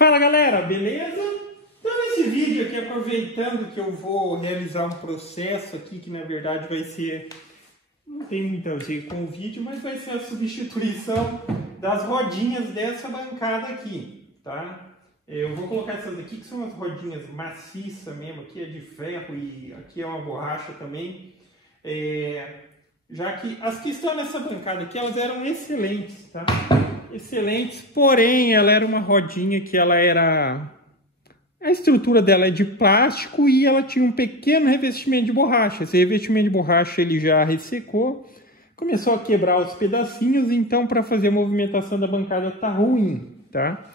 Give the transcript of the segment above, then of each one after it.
Fala galera, beleza? Então nesse vídeo aqui, aproveitando que eu vou realizar um processo aqui, que na verdade vai ser, não tem muito a ver com o vídeo, mas vai ser a substituição das rodinhas dessa bancada aqui, tá? Eu vou colocar essas aqui, que são as rodinhas maciças mesmo, aqui é de ferro e aqui é uma borracha também. Já que as que estão nessa bancada aqui, elas eram excelentes, tá? Excelentes, porém ela era uma rodinha que ela era... A estrutura dela é de plástico e ela tinha um pequeno revestimento de borracha. Esse revestimento de borracha ele já ressecou, começou a quebrar os pedacinhos, então para fazer a movimentação da bancada tá ruim, tá?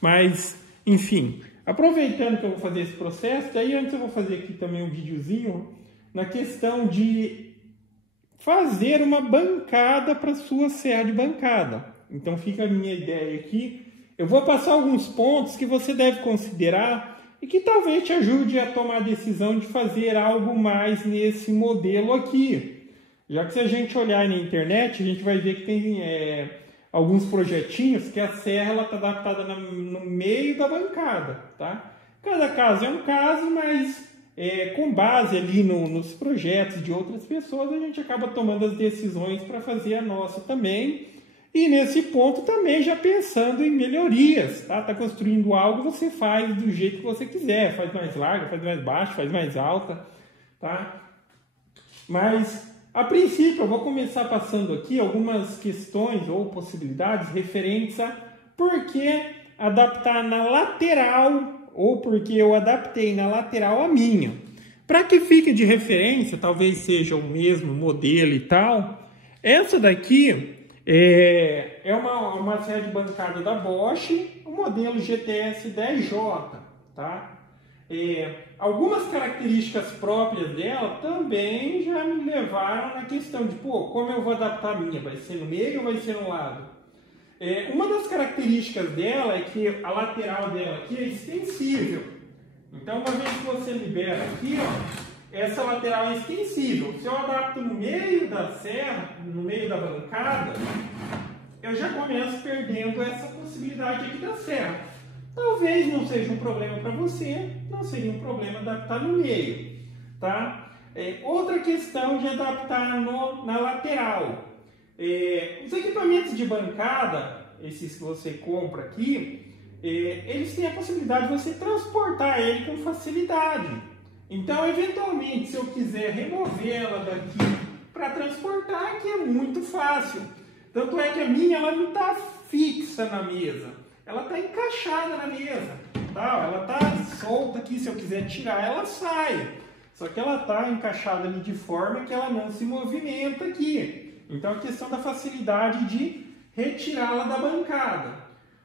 Mas, enfim, aproveitando que eu vou fazer esse processo, daí antes eu vou fazer aqui também um videozinho na questão de fazer uma bancada para sua serra de bancada. Então fica a minha ideia aqui. Eu vou passar alguns pontos que você deve considerar e que talvez te ajude a tomar a decisão de fazer algo mais nesse modelo aqui. Já que se a gente olhar na internet, a gente vai ver que tem alguns projetinhos que a serra está adaptada no meio da bancada, tá? Cada caso é um caso, mas com base ali nos projetos de outras pessoas, a gente acaba tomando as decisões para fazer a nossa também. E nesse ponto também já pensando em melhorias, tá? Tá construindo algo, você faz do jeito que você quiser, faz mais larga, faz mais baixa, faz mais alta, tá? Mas a princípio eu vou começar passando aqui algumas questões ou possibilidades referentes a por que adaptar na lateral ou porque eu adaptei na lateral a minha. Para que fique de referência, talvez seja o mesmo modelo e tal, essa daqui é uma serra de bancada da Bosch, o modelo GTS 10J, tá? Algumas características próprias dela também já me levaram na questão de, pô, como eu vou adaptar a minha? Vai ser no meio ou vai ser no lado? Uma das características dela é que a lateral dela aqui é extensível. Então, uma vez que você libera aqui, ó, essa lateral é extensível. Se eu adapto no meio da serra, no meio da bancada, eu já começo perdendo essa possibilidade aqui da serra. Talvez não seja um problema para você, não seria um problema adaptar no meio, tá? Outra questão de adaptar na lateral. Os equipamentos de bancada, esses que você compra aqui, eles têm a possibilidade de você transportar ele com facilidade. Então, eventualmente, se eu quiser remover ela daqui para transportar, aqui é muito fácil. Tanto é que a minha ela não está fixa na mesa, ela está encaixada na mesa. Tá? Ela está solta aqui, se eu quiser tirar, ela sai. Só que ela está encaixada ali de forma que ela não se movimenta aqui. Então, a questão da facilidade de retirá-la da bancada.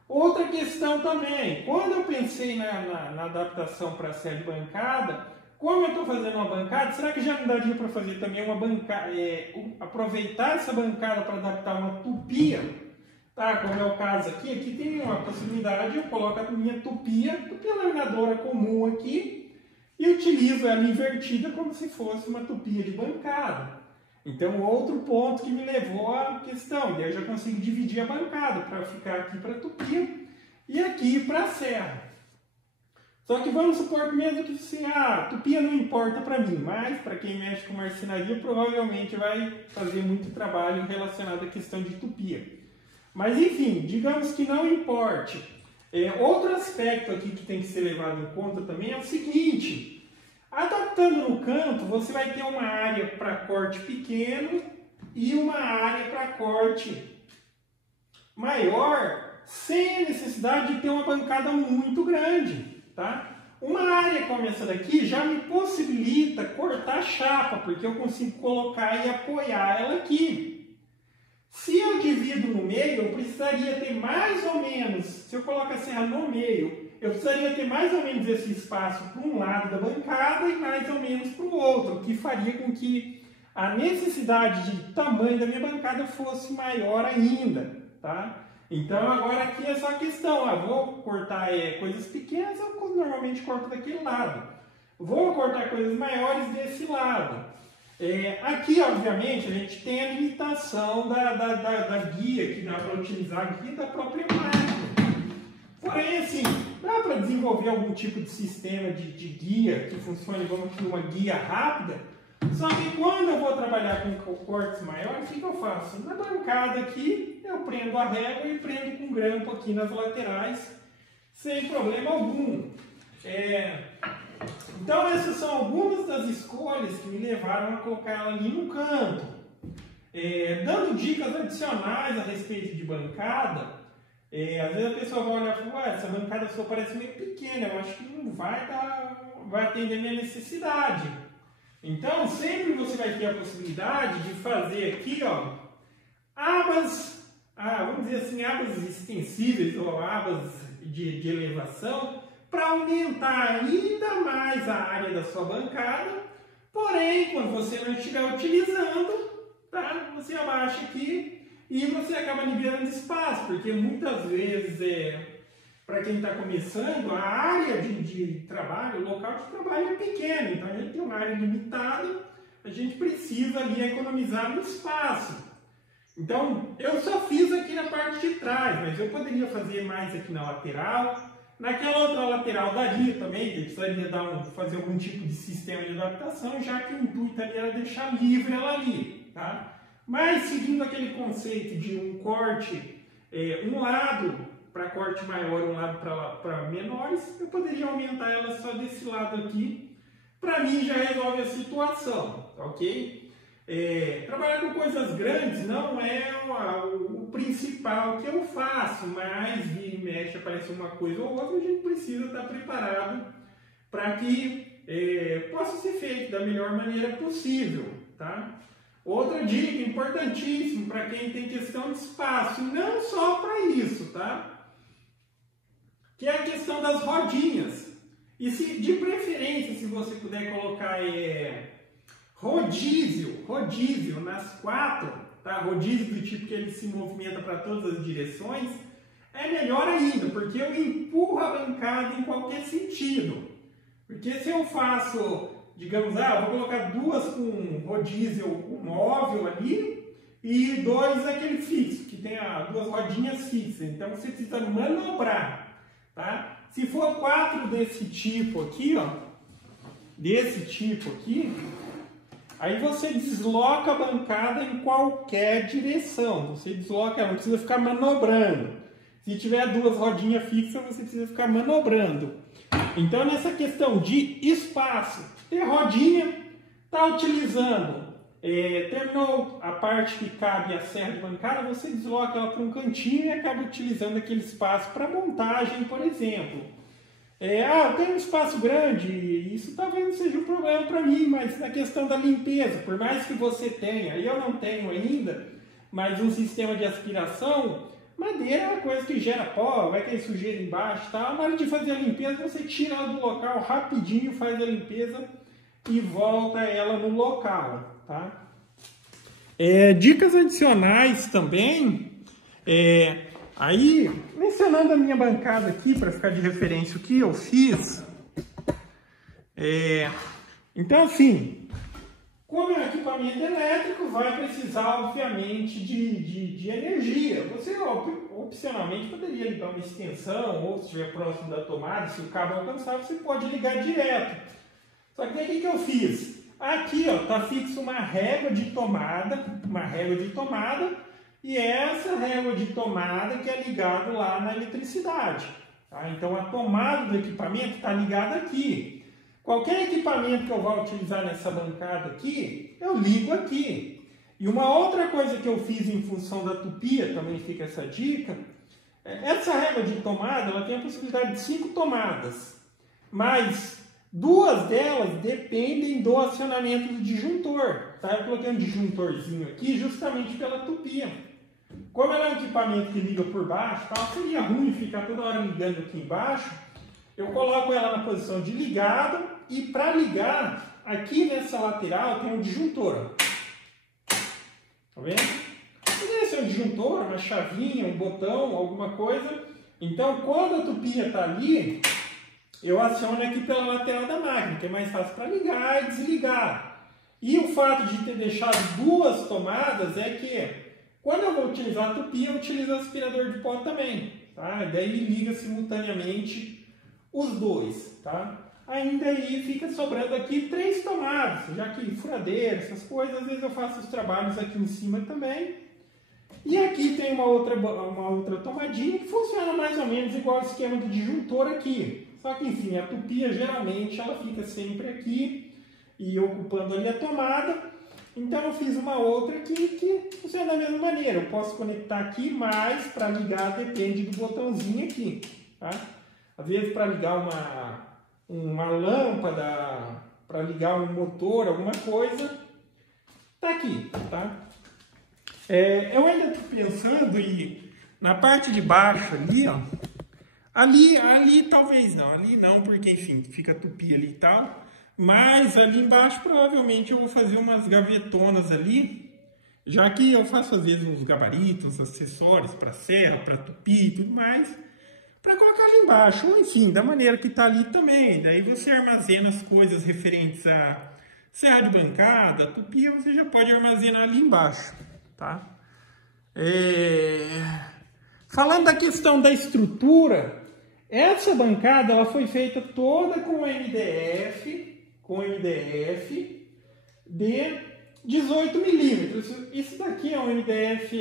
Outra questão também, quando eu pensei na adaptação para a serra de bancada, como eu estou fazendo uma bancada, será que já não daria para fazer também uma bancada, aproveitar essa bancada para adaptar uma tupia? Tá, como é o caso aqui, aqui tem uma possibilidade, eu coloco a minha tupia laminadora comum aqui e utilizo ela invertida como se fosse uma tupia de bancada. Então, outro ponto que me levou à questão, daí eu já consigo dividir a bancada para ficar aqui para a tupia e aqui para a serra. Só que vamos supor que mesmo que tupia não importa para mim, mas para quem mexe com marcenaria provavelmente vai fazer muito trabalho relacionado à questão de tupia. Mas enfim, digamos que não importe. Outro aspecto aqui que tem que ser levado em conta também é o seguinte: adaptando no canto, você vai ter uma área para corte pequeno e uma área para corte maior, sem a necessidade de ter uma bancada muito grande. Tá? Uma área como essa daqui já me possibilita cortar a chapa, porque eu consigo colocar e apoiar ela aqui. Se eu divido no meio, eu precisaria ter mais ou menos, se eu coloco a serra no meio, eu precisaria ter mais ou menos esse espaço para um lado da bancada e mais ou menos para o outro, o que faria com que a necessidade de tamanho da minha bancada fosse maior ainda, tá? Então, agora aqui é só a questão, vou cortar coisas pequenas, eu normalmente corto daquele lado. Vou cortar coisas maiores desse lado. Aqui, obviamente, a gente tem a limitação da guia que dá para utilizar aqui da própria máquina. Porém, assim, dá para desenvolver algum tipo de sistema de guia que funcione como uma guia rápida. Só que quando eu vou trabalhar com cortes maiores, o que eu faço? Na bancada aqui, eu prendo a régua e prendo com grampo aqui nas laterais, sem problema algum. Então essas são algumas das escolhas que me levaram a colocar ela ali no canto. Dando dicas adicionais a respeito de bancada, às vezes a pessoa vai olhar e fala, essa bancada sua parece meio pequena, eu acho que não vai atender a minha necessidade. Então sempre você vai ter a possibilidade de fazer aqui, ó, abas, vamos dizer assim, abas extensíveis ou abas de elevação, para aumentar ainda mais a área da sua bancada. Porém, quando você não estiver utilizando, tá? Você abaixa aqui e você acaba liberando espaço, porque muitas vezes, para quem está começando, a área de trabalho, o local de trabalho é pequeno, então a gente tem uma área limitada, a gente precisa ali economizar no espaço. Então, eu só fiz aqui na parte de trás, mas eu poderia fazer mais aqui na lateral. Naquela outra lateral daria também, que precisaria fazer algum tipo de sistema de adaptação, já que o intuito ali era deixar livre ela ali, tá? Mas seguindo aquele conceito de um corte, um lado para corte maior, um lado para menores, eu poderia aumentar ela só desse lado aqui. Para mim já resolve a situação, ok? Trabalhar com coisas grandes não é o principal que eu faço, mas vira e mexe, aparece uma coisa ou outra, a gente precisa estar preparado para que possa ser feito da melhor maneira possível, tá? Outra dica importantíssima para quem tem questão de espaço, não só para isso, tá? Que é a questão das rodinhas. E de preferência, se você puder colocar rodízio nas 4, tá? Rodízio do tipo que ele se movimenta para todas as direções, é melhor ainda, porque eu empurro a bancada em qualquer sentido. Porque se eu faço, digamos, eu vou colocar 2 com rodízio móvel ali e 2 aquele fixo, que tem 2 rodinhas fixas, então você precisa manobrar, tá? Se for 4 desse tipo aqui, ó, aí você desloca a bancada em qualquer direção. Você desloca, ela não precisa ficar manobrando. Se tiver 2 rodinhas fixas, você precisa ficar manobrando. Então, nessa questão de espaço, ter rodinha, está utilizando, terminou a parte que cabe a serra de bancada, você desloca ela para um cantinho e acaba utilizando aquele espaço para montagem, por exemplo. Eu tenho um espaço grande, isso talvez não seja um problema para mim, mas na questão da limpeza, por mais que você tenha, eu não tenho ainda, mas um sistema de aspiração, madeira é uma coisa que gera pó, vai ter sujeira embaixo e tal. Na hora de fazer a limpeza, você tira ela do local rapidinho, faz a limpeza e volta ela no local, tá? Dicas adicionais também, aí, mencionando a minha bancada aqui, para ficar de referência o que eu fiz, então assim, como é um equipamento elétrico, vai precisar obviamente de energia. Você opcionalmente poderia ligar uma extensão, ou se estiver próximo da tomada, se o cabo alcançar, você pode ligar direto. Só que daí o que eu fiz? Aqui está fixo uma régua de tomada, e essa régua de tomada que é ligada lá na eletricidade. Tá? Então a tomada do equipamento está ligada aqui. Qualquer equipamento que eu vá utilizar nessa bancada aqui, eu ligo aqui. E uma outra coisa que eu fiz em função da tupia, também fica essa dica, essa régua de tomada ela tem a possibilidade de 5 tomadas, mas 2 delas dependem do acionamento do disjuntor. Tá? Eu coloquei um disjuntorzinho aqui justamente pela tupia. Como ela é um equipamento que liga por baixo, seria ruim ficar toda hora ligando aqui embaixo. Eu coloco ela na posição de ligado e para ligar, aqui nessa lateral tem um disjuntor. Tá vendo? Esse é um disjuntor, uma chavinha, um botão, alguma coisa. Então, quando a tupia está ali, eu aciono aqui pela lateral da máquina, que é mais fácil para ligar e desligar. E o fato de ter deixado 2 tomadas é que, quando eu vou utilizar a tupia, eu utilizo o aspirador de pó também. Tá? Daí liga simultaneamente os dois, tá? Ainda aí fica sobrando aqui 3 tomadas, já que furadeira, essas coisas, às vezes eu faço os trabalhos aqui em cima também. E aqui tem uma outra tomadinha que funciona mais ou menos igual ao esquema do disjuntor aqui. Só que, enfim, a tupia geralmente ela fica sempre aqui e ocupando ali a tomada. Então eu fiz uma outra aqui que funciona da mesma maneira. Eu posso conectar aqui, mas para ligar depende do botãozinho aqui, tá? Às vezes para ligar uma lâmpada, para ligar um motor, alguma coisa, tá aqui, tá? Eu ainda estou pensando na parte de baixo ali, ó. Ali talvez não, ali não, porque enfim, fica tupi ali e tal. Mas ali embaixo provavelmente eu vou fazer umas gavetonas ali, já que eu faço às vezes uns gabaritos, uns acessórios para serra, para tupi e tudo mais, para colocar ali embaixo, ou enfim, da maneira que está ali também. Daí você armazena as coisas referentes a serra de bancada, tupi, você já pode armazenar ali embaixo, tá? Falando da questão da estrutura, essa bancada ela foi feita toda com MDF de 18 milímetros. Isso daqui é um MDF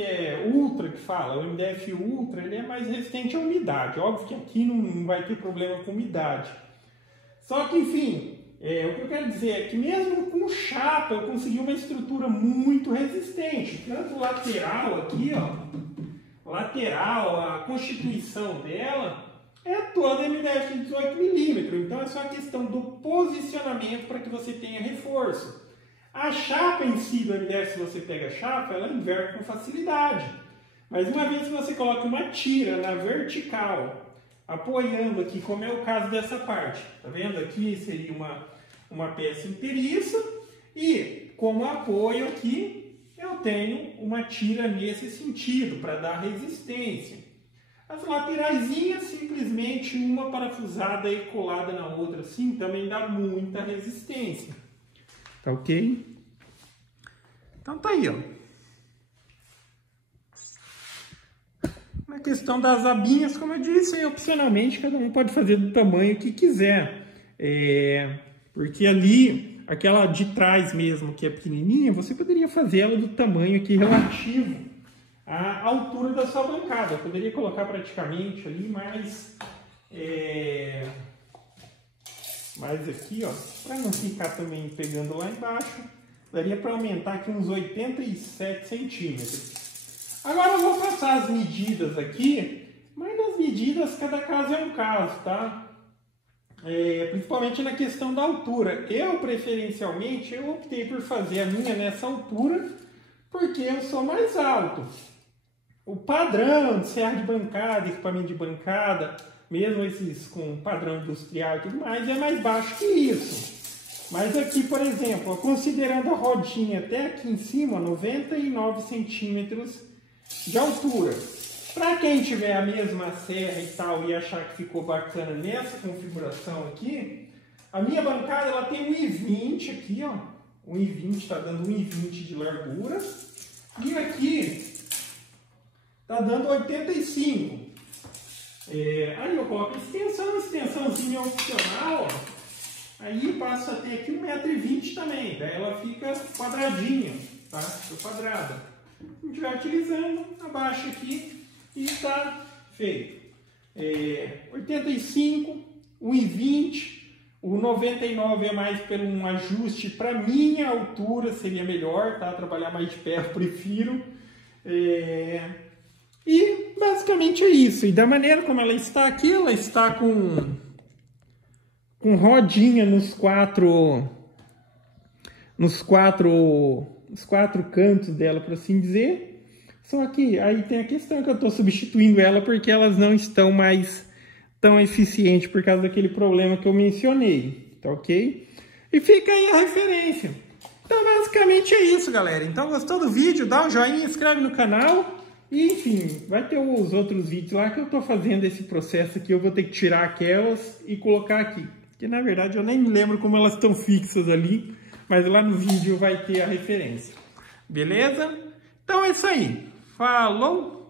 Ultra que fala. O MDF Ultra ele é mais resistente à umidade. Óbvio que aqui não vai ter problema com umidade. Só que, enfim, o que eu quero dizer é que mesmo com chapa eu consegui uma estrutura muito resistente. Tanto lateral aqui, ó, lateral, a constituição dela é toda MDF de 18 milímetros. Então é só a questão do posicionamento para que você tenha reforço. A chapa em si do MDF, se você pega a chapa, ela inverte com facilidade. Mas uma vez que você coloca uma tira na vertical, apoiando aqui, como é o caso dessa parte, tá vendo? Aqui seria uma peça inteiriça e como apoio aqui eu tenho uma tira nesse sentido para dar resistência. As lateraisinhas, simplesmente uma parafusada e colada na outra, assim, também dá muita resistência. Tá ok? Então tá aí, ó. Na questão das abinhas, como eu disse, opcionalmente cada um pode fazer do tamanho que quiser. Porque ali, aquela de trás mesmo, que é pequenininha, você poderia fazer ela do tamanho aqui relativo à altura da sua bancada. Eu poderia colocar praticamente ali mais aqui, ó, para não ficar também pegando lá embaixo, daria para aumentar aqui uns 87 centímetros. Agora eu vou passar as medidas aqui, mas nas medidas cada caso é um caso, tá? Principalmente na questão da altura. Eu, preferencialmente, eu optei por fazer a minha nessa altura, porque eu sou mais alto. O padrão de serra de bancada, equipamento de bancada, mesmo esses com padrão industrial e tudo mais, é mais baixo que isso. Mas aqui, por exemplo, considerando a rodinha até aqui em cima, 99 centímetros de altura. Para quem tiver a mesma serra e tal e achar que ficou bacana nessa configuração aqui, a minha bancada ela tem 1,20 aqui, ó. 1,20 está dando 1,20 de largura. E aqui está dando 85. Aí eu coloco extensãozinha opcional, ó. Aí passa até aqui 1,20 m também. Daí ela fica quadradinha, tá? Fica quadrada. Se não estiver utilizando, abaixa aqui e está feito. 85, 1,20. O 99 é mais por um ajuste para minha altura, seria melhor, tá? Trabalhar mais de pé eu prefiro. E basicamente é isso. E da maneira como ela está aqui, ela está com rodinha nos quatro cantos dela, por assim dizer. Só que aí tem a questão que eu estou substituindo ela porque elas não estão mais tão eficientes por causa daquele problema que eu mencionei, tá ok? E fica aí a referência. Então basicamente é isso, galera. Então gostou do vídeo? Dá um joinha, inscreve no canal. E enfim, vai ter os outros vídeos lá que eu estou fazendo esse processo aqui. Eu vou ter que tirar aquelas e colocar aqui. Porque na verdade eu nem me lembro como elas estão fixas ali. Mas lá no vídeo vai ter a referência. Beleza? Então é isso aí. Falou!